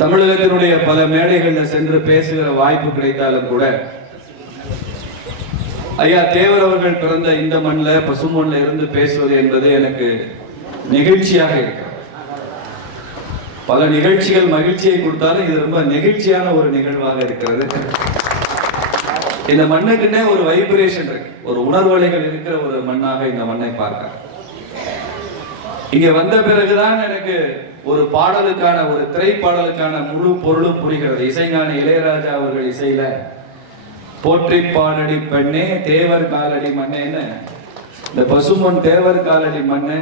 தமிழகத்தினுடைய பல மேடைகளில் சென்று பேசுகிற வாய்ப்பு கிடைத்தாலும் கூட ஐயா தேவர் அவர்கள் பிறந்த இந்த மண்ணில் பசுமண்ணில் இருந்து பேசுவது என்பது எனக்கு நெகிழ்ச்சியாக இருக்கு. பல நிகழ்ச்சிகள் மகிழ்ச்சியை கொடுத்தாலும் இது ரொம்ப நெகிழ்ச்சியான ஒரு நிகழ்வாக இருக்கிறது. இந்த மண்ணுக்குன்னே ஒரு வைப்ரேஷன் இருக்கு. ஒரு உணர்வலைகள் இருக்கிற ஒரு மண்ணாக இந்த மண்ணை பார்க்கிறேன் இங்க வந்த பிறகுதான் எனக்கு ஒரு பாடலுக்கான ஒரு திரைப்பாடலுக்கான முழு பொருளும் புரிகிறது. இசைஞான இளையராஜா அவர்கள் இசையில போற்றி பாடடி பெண்ணே தேவர் காலடி மண்ணேன்னு இந்த பசுமன் தேவர் காலடி மண்ணு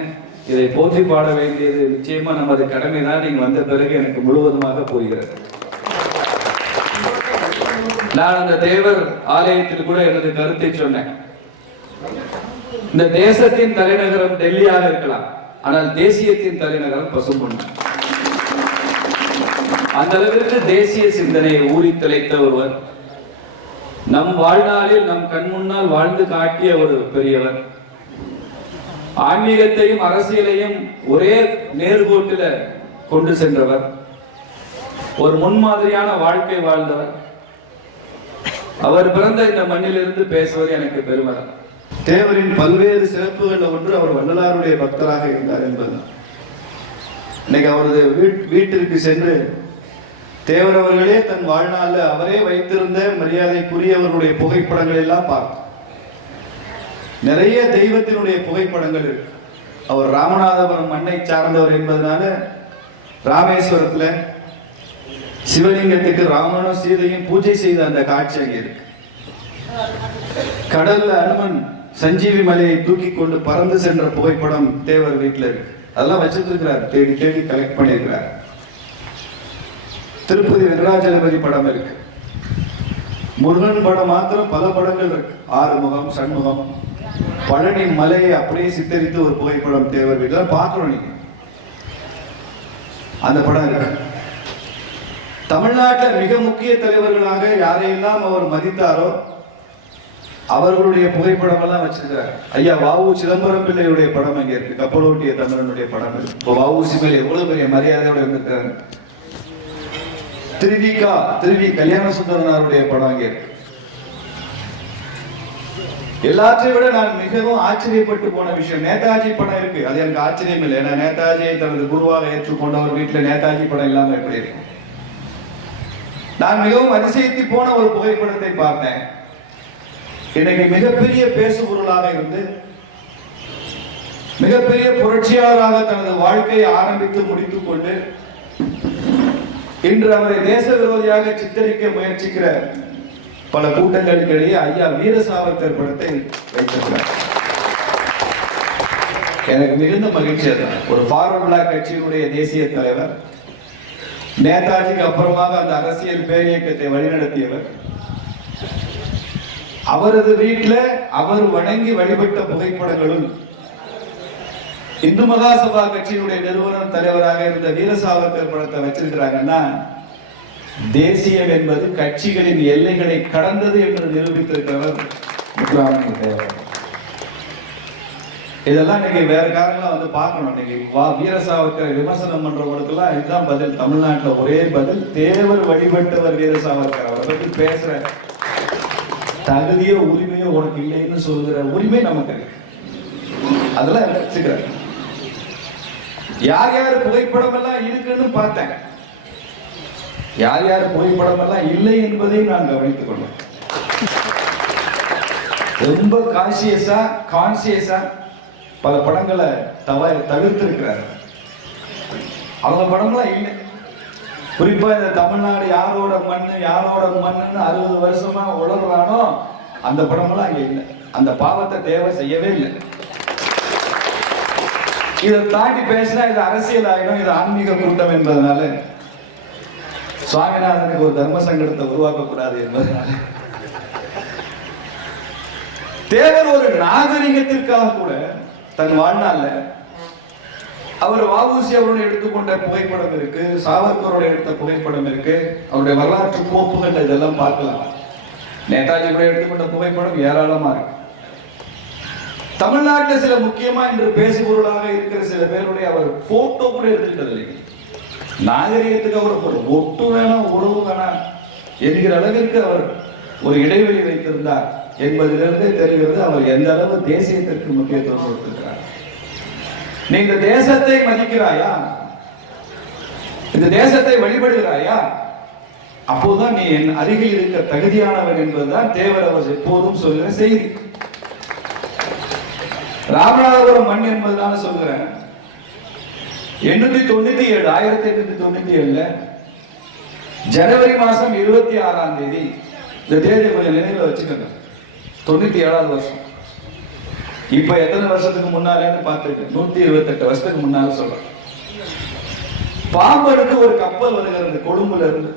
இதை போற்றி பாட வேண்டியது நிச்சயமா நமது கடமை தான் நீங்க வந்த பிறகு எனக்கு முழுவதுமாக புரிகிறது. நான் அந்த தேவர் ஆலயத்தில் கூட எனது கருத்தை சொன்னேன். இந்த தேசத்தின் தலைநகரம் டெல்லியாக இருக்கலாம். ஆனால் தேசியத்தின் தலைநகரம் பசும்பொன். அந்த அளவிற்கு தேசிய சிந்தனையை ஊறி திளைத்த ஒருவர் நம் வாழ்நாளில் நம் கண் முன்னால் வாழ்ந்து காட்டிய ஒரு பெரியவர். ஆன்மீகத்தையும் அரசியலையும் ஒரே நேர்கோட்டில கொண்டு சென்றவர். ஒரு முன்மாதிரியான வாழ்க்கை வாழ்ந்தவர். அவர் பிறந்த இந்த மண்ணிலிருந்து பேசுவது எனக்கு பெருமை தேவரின் பல்வேறு சிறப்புகளில் ஒன்று அவர் வள்ளலாருடைய பக்தராக இருந்தார் என்பது இன்னைக்கு அவரது வீட்- வீட்டிற்கு சென்று தேவர் அவர்களே தன் வாழ்நாளில் அவரே வைத்திருந்த மரியாதைக்குரியவர்களுடைய புகைப்படங்கள் எல்லாம் பார்த்தோம் நிறைய தெய்வத்தினுடைய புகைப்படங்கள் இருக்கு. அவர் ராமநாதபுரம் மண்ணை சார்ந்தவர் என்பதனால ராமேஸ்வரத்துல சிவலிங்கத்துக்கு ராமனும் சீதையும் பூஜை செய்த அந்த காட்சி அங்கே இருக்கு. கடல்ல அனுமன் சஞ்சீவி மலையை தூக்கி கொண்டு பறந்து சென்ற புகைப்படம் தேவர் வீட்டுல இருக்கு. அதெல்லாம் வச்சிருக்கிறார் தேடி தேடி கலெக்ட் பண்ணியிருக்கிறார். திருப்பதி வெங்கடாஜலபதி படம் இருக்கு. முருகன் படம் மாத்திரம் பல படங்கள் இருக்கு. ஆறுமுகம் சண்முகம். பழனி மலையை அப்படியே சித்தரித்து ஒரு புகைப்படம் தேவர் வீட்டில். பார்க்கணும் நீங்க. அந்த படம் இருக்கு. தமிழ்நாட்டில் மிக முக்கிய தலைவர்களாக யாரையெல்லாம் அவர் மதித்தாரோ அவர்களுடைய புகைப்படம் எல்லாம் வச்சிருக்கிறார் ஐயா வாவு சிதம்பரம் பிள்ளையுடைய படம் அங்கே இருக்கு. கப்பலோட்டிய தமிழனுடைய படம் இப்போ வாவுசி மேல எவ்வளவு பெரிய மரியாதையோட இருந்திருக்காரு திருவிகா திருவி கல்யாண சுந்தரனாருடைய படம் அங்கே இருக்கு. எல்லாத்தையும் விட நான் மிகவும் ஆச்சரியப்பட்டு போன விஷயம் நேதாஜி படம் இருக்கு. அது எனக்கு ஆச்சரியம் இல்லை. ஏன்னா நேதாஜியை தனது குருவாக ஏற்றுக்கொண்டவர் வீட்டுல நேதாஜி படம் இல்லாம எப்படி இருக்கும்? நான் மிகவும் அதிசயித்து போன ஒரு புகைப்படத்தை பார்த்தேன். இன்னைக்கு மிகப்பெரிய பேசுபொருளாக இருந்து மிகப்பெரிய புரட்சியாளராக தனது வாழ்க்கையை ஆரம்பித்து முடித்துக் கொண்டு இன்று அவரை தேச விரோதியாக சித்தரிக்க முயற்சிக்கிற பல கூட்டங்களுக்கிடையே ஐயா வீர சாவர்கர் படத்தை வைத்திருக்கிறார். எனக்கு மிகுந்த மகிழ்ச்சி தான் ஒரு ஃபார்வர்ட் பிளாக் கட்சியினுடைய தேசிய தலைவர் நேதாஜிக்கு அப்புறமாக அந்த அரசியல் பேரியக்கத்தை வழிநடத்தியவர் அவரது வீட்டில் அவர் வணங்கி வழிபட்ட புகைப்படங்களும் இந்து மகாசபா கட்சியினுடைய நிறுவனர் தலைவராக இருந்த வீர சாவர்கர் படத்தை வச்சிருக்கிறாங்கன்னா தேசியம் என்பது கட்சிகளின் எல்லைகளை கடந்தது என்று நிரூபித்திருக்கிறவர் முத்துராமலிங்க தேவர். இதெல்லாம் இன்னைக்கு வேற காரணங்களா வந்து பார்க்கணும். இன்னைக்கு வா வீர சாவர்கரை விமர்சனம் பண்றவங்களுக்குலாம் இதுதான் பதில். தமிழ்நாட்டுல ஒரே பதில் தேவர் வழிபட்டவர் வீர சாவர்கர் அவரை பற்றி பேசுற தகுதியோ உரிமையோ உனக்கு இல்லைன்னு சொல்லுகிற உரிமை நமக்கு அதெல்லாம் வச்சுக்கிறேன் யார் யார் புகைப்படம் எல்லாம் இருக்குன்னு பார்த்தேன் யார் யார் புகைப்படம் எல்லாம் இல்லை என்பதையும் நான் கவனித்துக் கொண்டேன் ரொம்ப கான்சியஸா கான்சியஸா பல படங்களை தவ தவிர்த்திருக்கிறார் அவங்க படம்லாம் இல்லை. குறிப்பா இந்த தமிழ்நாடு யாரோட மண்ணு யாரோட மண்ணுன்னு அறுபது வருஷமா உழறானோ அந்த படமெல்லாம் அங்க இல்லை. அந்த பாவத்தை தேவை செய்யவே இல்லை. இதை தாண்டி பேசினா இது அரசியல் ஆகிடும் இது ஆன்மீக கூட்டம் என்பதனால. சுவாமிநாதனுக்கு ஒரு தர்ம சங்கடத்தை உருவாக்க கூடாது என்பதனால. தேவர் ஒரு நாகரிகத்திற்காக கூட தன் வாழ்நாள்ல அவர் வாவூசி அவருடைய எடுத்துக்கொண்ட புகைப்படம் இருக்கு சாவர்கரோட எடுத்த புகைப்படம் இருக்கு அவருடைய வரலாற்று கோப்புகள் இதெல்லாம் பார்க்கலாம். நேதாஜி கூட எடுத்துக்கொண்ட புகைப்படம் ஏராளமா இருக்கு. தமிழ்நாட்டில் சில முக்கியமா இன்று பேசுபொருளாக இருக்கிற சில பேருடைய அவர் போட்டோ கூட எடுத்துட்டது இல்லைங்க நாகரிகத்துக்கு அவர் ஒரு ஒட்டு வேணாம் உறவு வேணாம் என்கிற அளவிற்கு அவர் ஒரு இடைவெளி வைத்திருந்தார் என்பதிலிருந்து தெரிகிறது அவர் எந்த அளவு தேசியத்திற்கு முக்கியத்துவம் கொடுத்திருக்கிறார். நீ இந்த தேசத்தை மதிக்கிறாயா? இந்த தேசத்தை வழிபடுகிறாயா? அப்போதுதான் நீ என் அருகில் இருக்க தகுதியானவன் என்பதுதான் தேவர் அவர் எப்போதும் சொல்கிற செய்தி. ராமநாதபுரம் மண் என்பதுதான் சொல்கிறேன் எண்ணூத்தி தொண்ணூத்தி ஏழு ஆயிரத்தி எண்ணூத்தி தொண்ணூத்தி ஏழுல ஜனவரி மாசம் இருபத்தி ஆறாம் தேதி இந்த தேதி கொஞ்சம் நினைவில் வச்சுக்கோங்க. தொண்ணூத்தி ஏழாவது வருஷம். இப்ப எத்தனை வருஷத்துக்கு முன்னாலேன்னு பார்த்துருக்கு நூத்தி இருபத்தெட்டு வருஷத்துக்கு முன்னால சொல்றேன். பாம்பனுக்கு ஒரு கப்பல் வருகிறது கொழும்புல இருந்து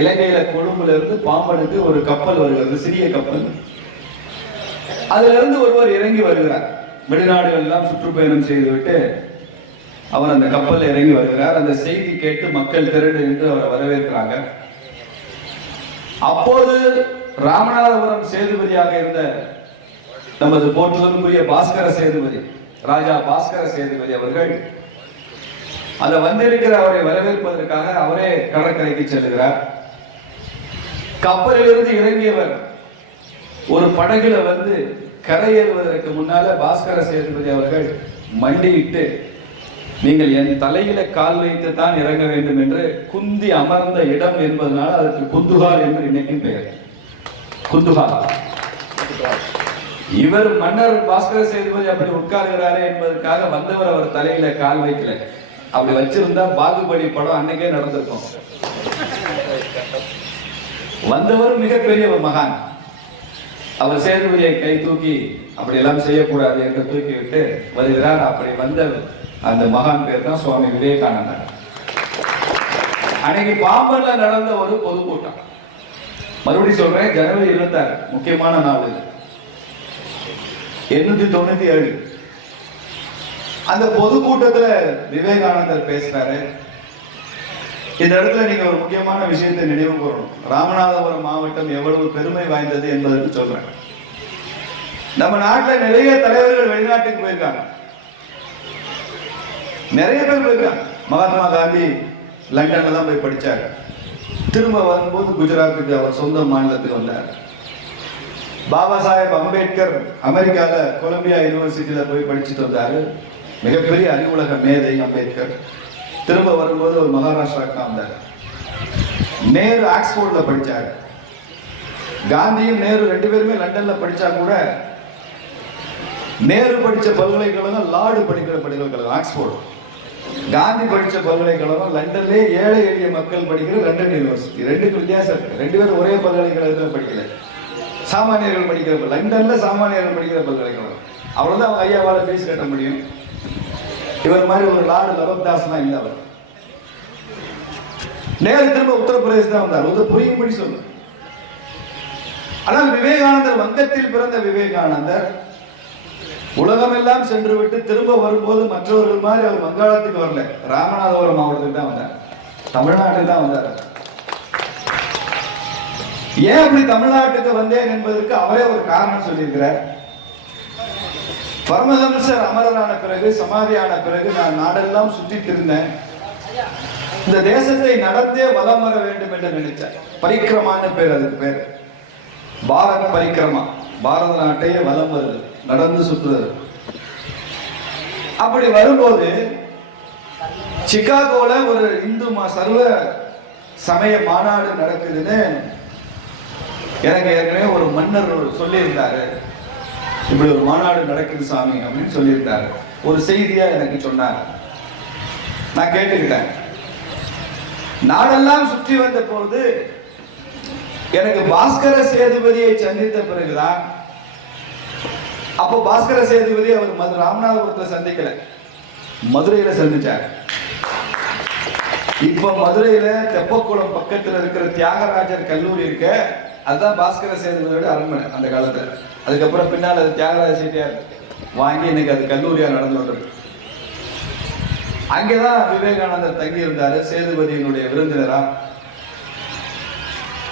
இலங்கையில கொழும்புல இருந்து பாம்பனுக்கு ஒரு கப்பல் வருகிறது சிறிய கப்பல். அதுல இருந்து ஒருவர் இறங்கி வருகிறார். வெளிநாடுகள் எல்லாம் சுற்றுப்பயணம் செய்துவிட்டு அவர் அந்த கப்பல் இறங்கி வருகிறார். அந்த செய்தி கேட்டு மக்கள் திரண்டு நின்று அவரை வரவேற்கிறாங்க. அப்போது ராமநாதபுரம் சேதுபதியாக இருந்த நமது போற்றுதலுக்குரிய பாஸ்கர சேதுபதி ராஜா பாஸ்கர சேதுபதி அவர்கள் அந்த வந்திருக்கிற அவரை வரவேற்பதற்காக அவரே கடற்கரைக்கு செல்லுகிறார். கப்பலிலிருந்து இறங்கியவர் ஒரு படகுல வந்து கரையேறுவதற்கு முன்னால பாஸ்கர சேதுபதி அவர்கள் மண்டியிட்டு நீங்கள் என் தலையில கால் வைத்து தான் இறங்க வேண்டும் என்று குந்தி அமர்ந்த இடம் என்பதனால் அதற்கு குந்துகால் என்று இன்னைக்கும் பெயர். குந்துகால் இவர் மன்னர் பாஸ்கர சேதுபதி அப்படி உட்கார்கிறாரே என்பதற்காக வந்தவர் அவர் தலையில கால் வைக்கல. அப்படி வச்சிருந்தா பாகுபலி படம் அன்னைக்கே நடந்திருக்கும். வந்தவர் மிகப்பெரிய ஒரு மகான். அவர் சேதுபதியை கை தூக்கி அப்படி எல்லாம் செய்யக்கூடாது என்று தூக்கி விட்டு வருகிறார். அப்படி வந்த அந்த மகான் பேர் தான் சுவாமி விவேகானந்தர். அன்னைக்கு பாம்பன்ல நடந்த ஒரு பொதுக்கூட்டம். மறுபடியும் சொல்றேன் ஜனவரி இருபத்தாறு முக்கியமான நாள் இது. எண்ணூத்தி தொண்ணூத்தி ஏழு? அந்த பொதுக்கூட்டத்துல விவேகானந்தர் பேசுறாரு இந்த இடத்துல நீங்க ஒரு முக்கியமான விஷயத்தை நினைவு கூறணும். ராமநாதபுரம் மாவட்டம் எவ்வளவு பெருமை வாய்ந்தது என்பதற்கு சொல்றேன். நம்ம நாட்டில் நிறைய தலைவர்கள் வெளிநாட்டுக்கு போயிருக்காங்க. நிறைய பேர் போயிருக்காங்க. மகாத்மா காந்தி லண்டன்ல தான் போய் படிச்சாரு. திரும்ப வரும்போது குஜராத்துக்கு அவர் சொந்த மாநிலத்துக்கு வந்தார். பாபா சாஹேப் அம்பேத்கர் அமெரிக்கால கொலம்பியா யூனிவர்சிட்டியில போய் படிச்சுட்டு வந்தாரு. மிகப்பெரிய அறிவுலக மேதை அம்பேத்கர். திரும்ப வரும்போது ஒரு மகாராஷ்டிராக்கு தான் வந்தார். நேரு ஆக்ஸ்போர்ட்ல படிச்சாரு. காந்தியும் நேரு ரெண்டு பேருமே லண்டன்ல படிச்சா கூட நேரு படிச்ச பல்கலைக்கழகம் லார்டு படிக்கிற பல்கலைக்கழகம் ஆக்ஸ்போர்ட். காந்தி படிச்ச பல்கலைக்கழகம் லண்டன்லேயே ஏழை எளிய மக்கள் படிக்கிற லண்டன் யூனிவர்சிட்டி. ரெண்டுக்கு வித்தியாசம் இருக்கு. ரெண்டு பேரும் ஒரே பல்கலைக்கழகத்தில் படிக்கல. சாமானியர்கள் படிக்கிற பல்- லண்டன்ல சாமானியர்கள் படிக்கிற பல்கலைக்கழகம். அவ்வளவுதான் அவங்க ஐயாவால் ஃபீஸ் கட்ட முடியும். இவர் மாதிரி ஒரு லார்டு லபக்தாஸ்லாம் இல்லை அவர். நேரு திரும்ப உத்தரப்பிரதேசம் தான் வந்தார். உத்தர புரியும்படி சொல்லு ஆனால் விவேகானந்தர் வங்கத்தில் பிறந்த விவேகானந்தர் உலகமெல்லாம் சென்று விட்டு திரும்ப வரும்போது மற்றவர்கள் மாதிரி அவர் வங்காளத்துக்கு வரல. ராமநாதபுரம் மாவட்டத்துக்கு தான் வந்தார். தமிழ்நாட்டுக்கு தான் வந்தார் ஏன் அப்படி தமிழ்நாட்டுக்கு வந்தேன் என்பதற்கு அவரே ஒரு காரணம் சொல்லியிருக்கிறார். பரமஹம்சர் அமரரான பிறகு சமாதியான பிறகு நான் நாடெல்லாம் சுற்றிட்டு இருந்தேன் இந்த தேசத்தை நடந்தே வலம் வர வேண்டும் என்று நினைச்சேன் பரிக்கிரமான்னு பேர் அதுக்கு பேர். பாரத பரிக்கிரமா. பாரத நாட்டையே வலம் வருது நடந்து சுற்றுறது. அப்படி வரும்போது சிகாகோல ஒரு இந்து சர்வ சமய மாநாடு நடக்குதுன்னு எனக்கு ஏற்கனவே ஒரு மன்னர் சொல்லியிருந்தாரு. இப்படி ஒரு மாநாடு நடக்குது சாமி அப்படின்னு சொல்லியிருந்தாரு. ஒரு செய்தியா எனக்கு சொன்னார். நான் கேட்டுக்கிட்டேன். நாடெல்லாம் சுற்றி வந்த பொழுது எனக்கு பாஸ்கர சேதுபதியை சந்தித்த பிறகுதான் அப்போ பாஸ்கர சேதுபதி அவர் மது ராமநாதபுரத்துல சந்திக்கல. மதுரையில சந்திச்சார். இப்ப மதுரையில தெப்பக்குளம் பக்கத்தில் இருக்கிற தியாகராஜர் கல்லூரி இருக்க. அதுதான் பாஸ்கர சேதுபதியோட அரண்மனை அந்த காலத்தில். அதுக்கப்புறம் பின்னால் அது தியாகராஜ செட்டியார் வாங்கி இன்னைக்கு அது கல்லூரியா நடந்து கொண்டிருக்கு அங்கேதான் விவேகானந்தர் தங்கி சேதுபதியினுடைய விருந்தினரா.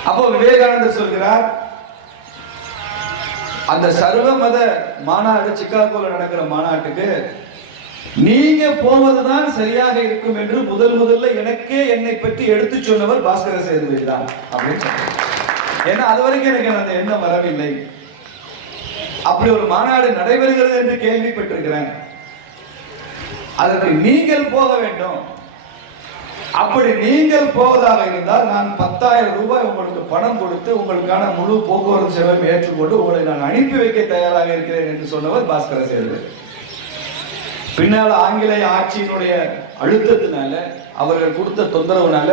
அப்போ விவேகானந்தர் சொல்கிறார் அந்த சர்வ மத மாநாடு சிக்காகோல நடக்கிற மாநாட்டுக்கு நீங்க போவதுதான் சரியாக இருக்கும் என்று முதல் முதல்ல எனக்கே என்னை பற்றி எடுத்து சொன்னவர் பாஸ்கர சேதுபதி தான் அப்படின்னு சொன்னார். ஏன்னா அது வரைக்கும் எனக்கு அந்த எண்ணம் வரவில்லை. அப்படி ஒரு மாநாடு நடைபெறுகிறது என்று கேள்விப்பட்டிருக்கிறேன். அதற்கு நீங்கள் போக வேண்டும். அப்படி நீங்கள் போவதாக இருந்தால் நான் பத்தாயிரம் ரூபாய் உங்களுக்கு பணம் கொடுத்து உங்களுக்கான முழு போக்குவரத்து செலவை ஏற்றுக்கொண்டு உங்களை நான் அனுப்பி வைக்க தயாராக இருக்கிறேன் என்று சொன்னவர் பாஸ்கர சேதுபதி பின்னால் ஆங்கிலேய ஆட்சியினுடைய அழுத்தத்தினால அவர்கள் கொடுத்த தொந்தரவுனால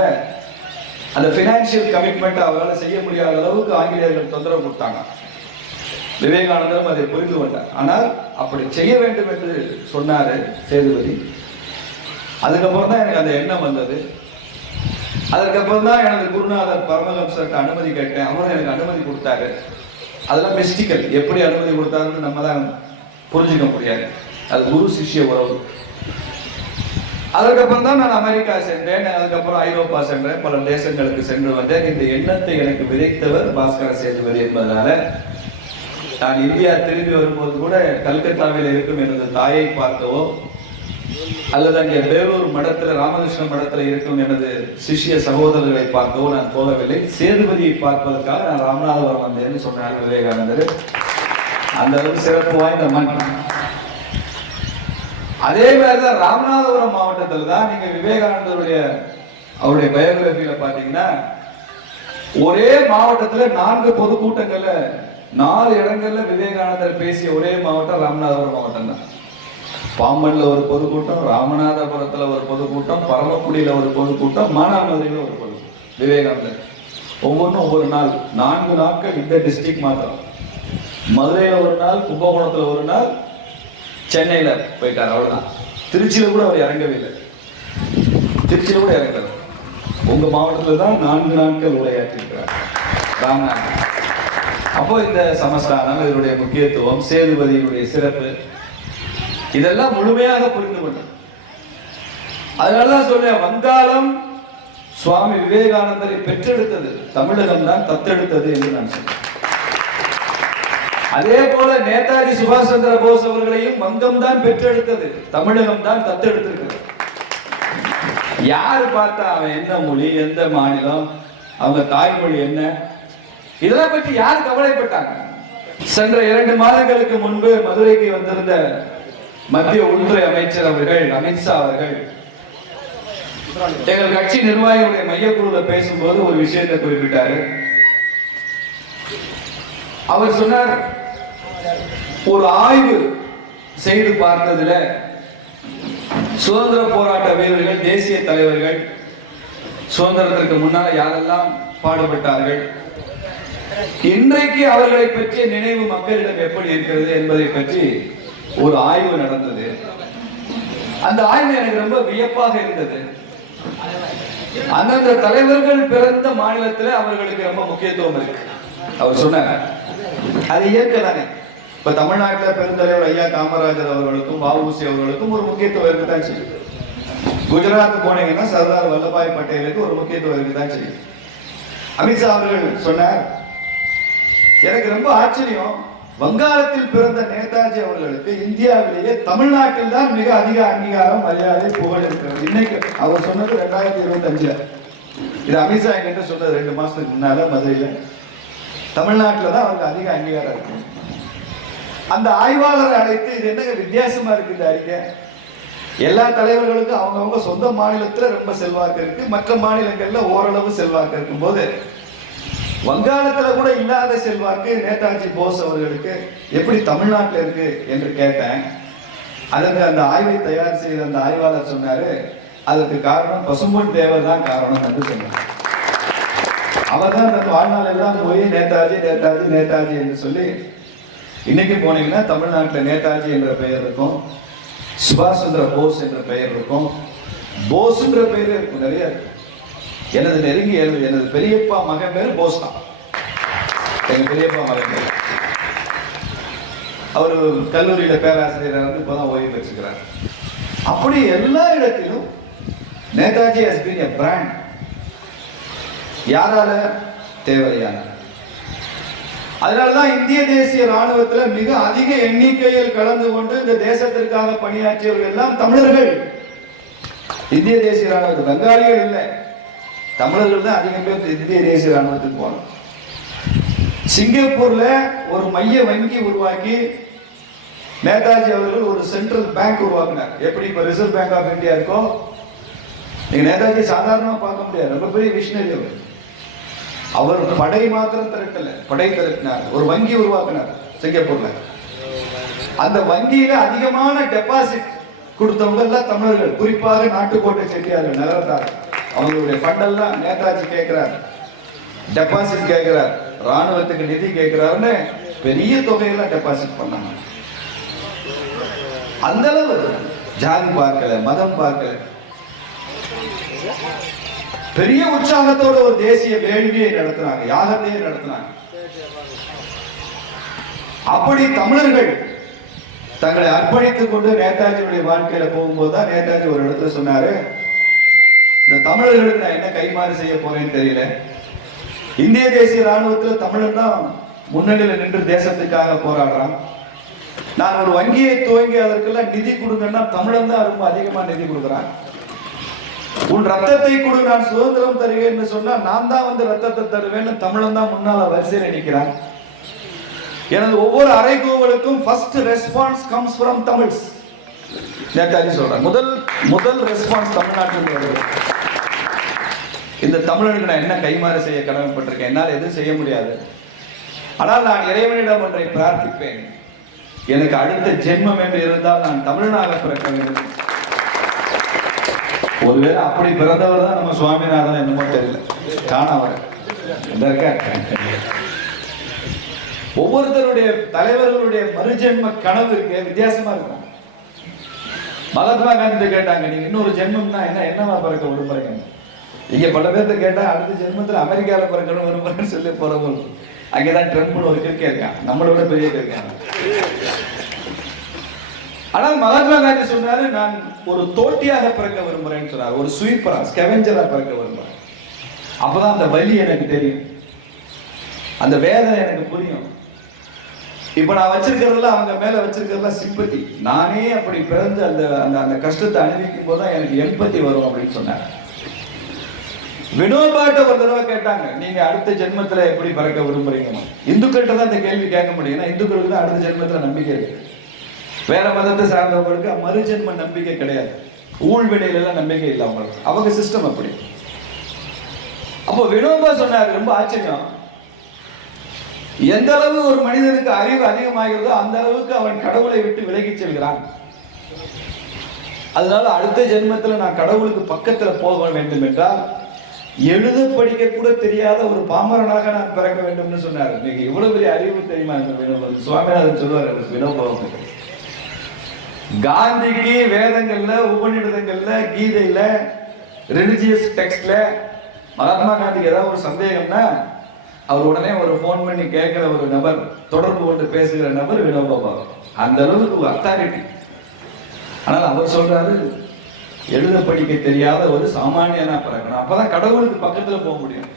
அந்த பினான்சியல் கமிட்மெண்ட் அவரால் செய்ய முடியாத அளவுக்கு ஆங்கிலேயர்கள் தொந்தரவு கொடுத்தாங்க. விவேகானந்தரும் அதை புரிந்து கொண்டார். ஆனால் அப்படி செய்ய வேண்டும் என்று சொன்னார் சேதுபதி. அதுக்கப்புறம் தான் எனக்கு அந்த எண்ணம் வந்தது. அதுக்கப்புறம் தான் எனது குருநாதர் பரமஹம்சர்கிட்ட அனுமதி கேட்டேன். அவரும் எனக்கு அனுமதி கொடுத்தாரு. அதெல்லாம் மிஸ்டிக்கல் எப்படி அனுமதி கொடுத்தாருன்னு நம்ம தான் புரிஞ்சுக்க முடியாது. அது குரு சிஷ்ய உறவு. அதுக்கப்புறம் தான் நான் அமெரிக்கா சென்றேன் அதுக்கப்புறம் ஐரோப்பா சென்றேன் பல தேசங்களுக்கு சென்று வந்தேன். இந்த எண்ணத்தை எனக்கு விதைத்தவர் பாஸ்கர சேதுபதி என்பதனால நான் இந்தியா திரும்பி வரும்போது கூட கல்கத்தாவில் இருக்கும் எனது தாயை பார்க்கவோ அல்லது அங்கே வேலூர் மடத்தில் ராமகிருஷ்ண மடத்தில் இருக்கும் எனது சிஷ்ய சகோதரர்களை பார்க்கவோ நான் போகவில்லை. சேதுபதியை பார்ப்பதற்காக நான் ராமநாதபுரம் வந்தேன்னு சொன்னார் விவேகானந்தர். அந்த அளவுக்கு சிறப்பு வாய்ந்த மண் அதே மாதிரிதான் ராமநாதபுரம் மாவட்டத்தில் தான் நீங்க விவேகானந்தருடைய அவருடைய பயோகிராபியில பாத்தீங்கன்னா ஒரே மாவட்டத்துல நான்கு பொதுக்கூட்டங்கள்ல நாலு இடங்கள்ல விவேகானந்தர் பேசிய ஒரே மாவட்டம் ராமநாதபுரம் மாவட்டம் தான் பாம்பன்ல ஒரு பொதுக்கூட்டம் ராமநாதபுரத்துல ஒரு பொதுக்கூட்டம் பரமக்குடியில ஒரு பொதுக்கூட்டம் மானாமதுரையில ஒரு பொதுக்கூட்டம். விவேகானந்தர். ஒவ்வொன்றும் ஒவ்வொரு நாள் நான்கு நாட்கள் இந்த டிஸ்ட்ரிக்ட் மாத்திரம். மதுரையில ஒரு நாள் கும்பகோணத்துல ஒரு நாள் சென்னையில் போயிட்டார் அவ்வளோதான் திருச்சியில் கூட அவர் இறங்கவே இல்லை. திருச்சியில் கூட இறங்கல. உங்கள் மாவட்டத்தில் தான் நான்கு நாட்கள் உரையாற்றிருக்கிறார் ராமநாதன். அப்போ இந்த சமஸ்தானம் இதனுடைய முக்கியத்துவம் சேதுபதியினுடைய சிறப்பு இதெல்லாம் முழுமையாக புரிந்து கொண்டேன் அதனாலதான் சொல்றேன் வங்காளம் சுவாமி விவேகானந்தரை பெற்றெடுத்தது. தமிழகம் தான் தத்தெடுத்தது என்று நான் சொல்றேன். அதே போல நேதாஜி சுபாஷ் சந்திர போஸ் அவர்களையும் வங்கம் தான் பெற்றெடுத்தது தமிழகம் தான் தத்தெடுத்திருக்கிறது. யாரு பார்த்தா அவன் என்ன மொழி எந்த மாநிலம் அவங்க தாய்மொழி என்ன? இதெல்லாம் பற்றி யார் கவலைப்பட்டாங்க? சென்ற இரண்டு மாதங்களுக்கு முன்பு மதுரைக்கு வந்திருந்த மத்திய உள்துறை அமைச்சர் அவர்கள் அமித்ஷா அவர்கள் எங்கள் கட்சி நிர்வாகிகளுடைய மையக்குழுல பேசும்போது ஒரு விஷயத்தை குறிப்பிட்டாரு. அவர் சொன்னார் ஒரு ஆய்வு செய்து பார்த்ததுல சுதந்திர போராட்ட வீரர்கள் தேசிய தலைவர்கள் சுதந்திரத்திற்கு முன்னால் யாரெல்லாம் பாடுபட்டார்கள்? இன்றைக்கு அவர்களை பற்றிய நினைவு மக்களிடம் எப்படி இருக்கிறது என்பதை பற்றி ஒரு ஆய்வு நடந்தது. அந்த ஆய்வு எனக்கு ரொம்ப வியப்பாக இருந்தது. அந்தந்த தலைவர்கள் பிறந்த மாநிலத்தில் அவர்களுக்கு ரொம்ப முக்கியத்துவம் இருக்கு. அவர் சொன்னாங்க அது இயற்கை தானே. இப்ப தமிழ்நாட்டில் பெருந்தலைவர் ஐயா காமராஜர் அவர்களுக்கும் வஉசி அவர்களுக்கும் ஒரு முக்கியத்துவம் இருக்குதான் செய்யும் குஜராத் போனீங்கன்னா சர்தார் வல்லபாய் பட்டேலுக்கு ஒரு முக்கியத்துவம் இருக்குதான் செய்யும் அமித்ஷா அவர்கள் சொன்னார் எனக்கு ரொம்ப ஆச்சரியம் வங்காளத்தில் பிறந்த நேதாஜி அவர்களுக்கு இந்தியாவிலேயே தமிழ்நாட்டில் தான் மிக அதிக அங்கீகாரம் மரியாதை புகழ் இருக்கிறது. இன்னைக்கு அவர் சொன்னது ரெண்டாயிரத்தி இருபத்தி அஞ்சுல இது அமித்ஷா என்கிட்ட சொன்னது ரெண்டு மாசத்துக்கு முன்னால மதுரையில. தமிழ்நாட்டில் தான் அவருக்கு அதிக அங்கீகாரம் இருக்கு. அந்த ஆய்வாளரை அழைத்து இது என்னங்க வித்தியாசமா இருக்கு இந்த அறிக்கை எல்லா தலைவர்களுக்கும் அவங்கவுங்க சொந்த மாநிலத்துல ரொம்ப செல்வாக்கு இருக்கு. மற்ற மாநிலங்கள்ல ஓரளவு செல்வாக்கு இருக்கும் போது வங்காளத்துல கூட இல்லாத செல்வாக்கு நேதாஜி போஸ் அவர்களுக்கு எப்படி தமிழ்நாட்டில் இருக்கு என்று கேட்டேன். அதற்கு அந்த ஆய்வை தயார் செய்த அந்த ஆய்வாளர் சொன்னாரு அதற்கு காரணம் பசும்பொன் தேவர் தான் காரணம் என்று சொன்னார். அவர் தான் தன் வாழ்நாள் எல்லாம் போய் நேதாஜி நேதாஜி நேதாஜி என்று சொல்லி இன்னைக்கு போனீங்கன்னா தமிழ்நாட்டில் நேதாஜி என்ற பெயர் இருக்கும் சுபாஷ் சந்திர போஸ் என்ற பெயர் இருக்கும். போஸ்ன்ற பெயர் இருக்கும் நிறைய எனது நெருங்கி எனது பெரியப்பா மகன் பேர் போஸ் தான். எங்க பெரியப்பா மகன் பேர். அவர் கல்லூரியில பேராசிரியராக இருந்து இப்போதான் ஓய்வு பெற்றுக்கிறார். அப்படி எல்லா இடத்திலும் Netaji has been a brand யாரால? தேவையான அதனாலதான் இந்திய தேசிய ராணுவத்துல மிக அதிக எண்ணிக்கையில் கலந்து கொண்டு இந்த தேசத்திற்காக பணியாற்றியவர்கள் எல்லாம் தமிழர்கள். இந்திய தேசிய ராணுவத்தில் பெங்காலிகள் இல்லை. தமிழர்கள் தான் அதிகம் பேர் இந்திய தேசிய ராணுவத்துக்கு போனோம் சிங்கப்பூர்ல ஒரு மைய வங்கி உருவாக்கி நேதாஜி அவர்கள் ஒரு சென்ட்ரல் பேங்க் உருவாக்கினார். எப்படி இப்ப ரிசர்வ் பேங்க் ஆஃப் இந்தியா இருக்கோ? நீங்க நேதாஜி சாதாரணமா பார்க்க முடியாது. ரொம்ப பெரிய விஷனரி அவர். அவர் படை மாத்திரம் திரட்டல படை திரட்டினார் ஒரு வங்கி உருவாக்கினார் சிங்கப்பூர்ல. அந்த வங்கியில அதிகமான டெபாசிட் கொடுத்தவங்க எல்லாம் தமிழர்கள். குறிப்பாக நாட்டுக்கோட்டை செட்டியார்கள் நகரத்தார் அவங்களுடைய ஃபண்டெல்லாம் நேதாஜி கேட்கிறார். டெபாசிட் கேட்கிறார். ராணுவத்துக்கு நிதி கேட்கிறாருன்னு பெரிய தொகையெல்லாம் டெபாசிட் பண்ணாங்க. அந்த அளவு ஜாதி பார்க்கல மதம் பார்க்கல. பெரிய உற்சாகத்தோட ஒரு தேசிய வேள்வியை நடத்துனாங்க யாகத்தையே நடத்துனாங்க. அப்படி தமிழர்கள் தங்களை அர்ப்பணித்துக் கொண்டு நேதாஜியுடைய வாழ்க்கையில போகும்போது தான் நேதாஜி ஒரு இடத்துல சொன்னாரு இந்த தமிழர்களுக்கு நான் என்ன கைமாறு செய்ய போறேன்னு தெரியல. இந்திய தேசிய ராணுவத்துல தமிழன் தான் முன்னணியில நின்று தேசத்துக்காக போராடுறான். நான் ஒரு வங்கியை துவங்கி அதற்கெல்லாம் நிதி கொடுங்கன்னா தமிழன் தான் ரொம்ப அதிகமா நிதி கொடுக்குறான். உன் ரத்தத்தை கொடு நான் சுதந்திரம் தருவேன்னு சொன்னா நான் தான் வந்து ரத்தத்தை தருவேன்னு தமிழன் தான் முன்னால வரிசையில் நிற்கிறான் எனது ஒவ்வொரு அறைகோவலுக்கும் first response comes from Tamils Netaji சொல்றேன் முதல் முதல் ரெஸ்பான்ஸ் தமிழ்நாட்டில் வருது இந்த தமிழனுக்கு நான் என்ன கைமாறு செய்ய கடமைப்பட்டிருக்கேன்? என்னால் எதுவும் செய்ய முடியாது. ஆனால் நான் இறைவனிடம் ஒன்றை பிரார்த்திப்பேன். எனக்கு அடுத்த ஜென்மம் என்று இருந்தால் நான் தமிழனாக பிறக்க வேண்டும். ஒருவேளை அப்படி பிறந்தவர் தான் நம்ம சுவாமிநாதன் என்னமோ தெரியல. காண இந்த ஒவ்வொருத்தருடைய தலைவர்களுடைய மறுஜென்ம கனவு இருக்கு வித்தியாசமா இருக்கும் மகாத்மா காந்தி கேட்டாங்க நீங்க இன்னொரு ஜென்மம்னா என்ன? என்னவா பிறக்க விரும்புறீங்க? இங்க பல பேர்த்த கேட்டா அடுத்த ஜென்மத்துல அமெரிக்கால பிறக்கணும் விரும்புறேன்னு சொல்லி போறவங்க. அங்கதான் ட்ரம்ப்னு ஒரு கிறுக்கே இருக்கான். நம்மளோட பெரிய இருக்காங்க ஆனால் மகாத்மா காந்தி சொன்னாரு நான் ஒரு தோட்டியாக பிறக்க விரும்புறேன்னு சொன்னார். ஒரு ஸ்வீப்பரா ஸ்கெவெஞ்சரா பிறக்க விரும்புறேன். அப்பதான் அந்த வலி எனக்கு தெரியும். அந்த வேதனை எனக்கு புரியும். இப்ப நான் வச்சிருக்கிறதுல அவங்க மேல வச்சிருக்கிறதுல சிம்பத்தி நானே அப்படி பிறந்து அந்த அந்த அந்த கஷ்டத்தை அனுபவிக்கும் போது தான் எனக்கு எம்பத்தி வரும் அப்படின்னு சொன்னாங்க வினோபாட்ட ஒரு தடவை கேட்டாங்க நீங்க அடுத்த ஜென்மத்துல எப்படி பிறக்க விரும்புறீங்க இந்துக்கள்கிட்ட தான் இந்த கேள்வி கேட்க முடியும். ஏன்னா இந்துக்களுக்கு தான் அடுத்த ஜென்மத்துல நம்பிக்கை இருக்கு. வேற மதத்தை சார்ந்தவங்களுக்கு மறுஜென்ம நம்பிக்கை கிடையாது. ஊழ்வினையில எல்லாம் நம்பிக்கை இல்லை அவங்களுக்கு. அவங்க சிஸ்டம் அப்படி. அப்போ வினோபா சொன்னார் ரொம்ப ஆச்சரியம். எந்த அளவு ஒரு மனிதனுக்கு அறிவு அதிகமாகிறதோ அந்த அளவுக்கு அவன் கடவுளை விட்டு விலகி செல்கிறான். அதனால அடுத்த ஜென்மத்தில் நான் கடவுளுக்கு பக்கத்தில் போக வேண்டும் என்றால் எழுத படிக்க கூட தெரியாத ஒரு பாமரனாக நான் பிறக்க வேண்டும்னு சொன்னார். இன்னைக்கு இவ்வளவு பெரிய அறிவு தெரியுமா இந்த வினோபம் சுவாமிநாதன் சொல்லுவார் அவர் வினோபாவுக்கு காந்திக்கு வேதங்கள்ல உபநிடதங்கள்ல கீதையில ரிலிஜியஸ் டெக்ஸ்ட்ல மகாத்மா காந்திக்கு ஏதாவது ஒரு சந்தேகம்னா அவர் உடனே ஒரு ஃபோன் பண்ணி கேட்கிற ஒரு நபர் தொடர்பு கொண்டு பேசுகிற நபர் வினோபா அந்த அளவுக்கு அத்தாரிட்டி ஆனால் அவர் சொல்றாரு எழுத படிக்க தெரியாத ஒரு சாமானியனா பிறக்கணும். அப்பதான் கடவுளுக்கு பக்கத்துல போக முடியும்.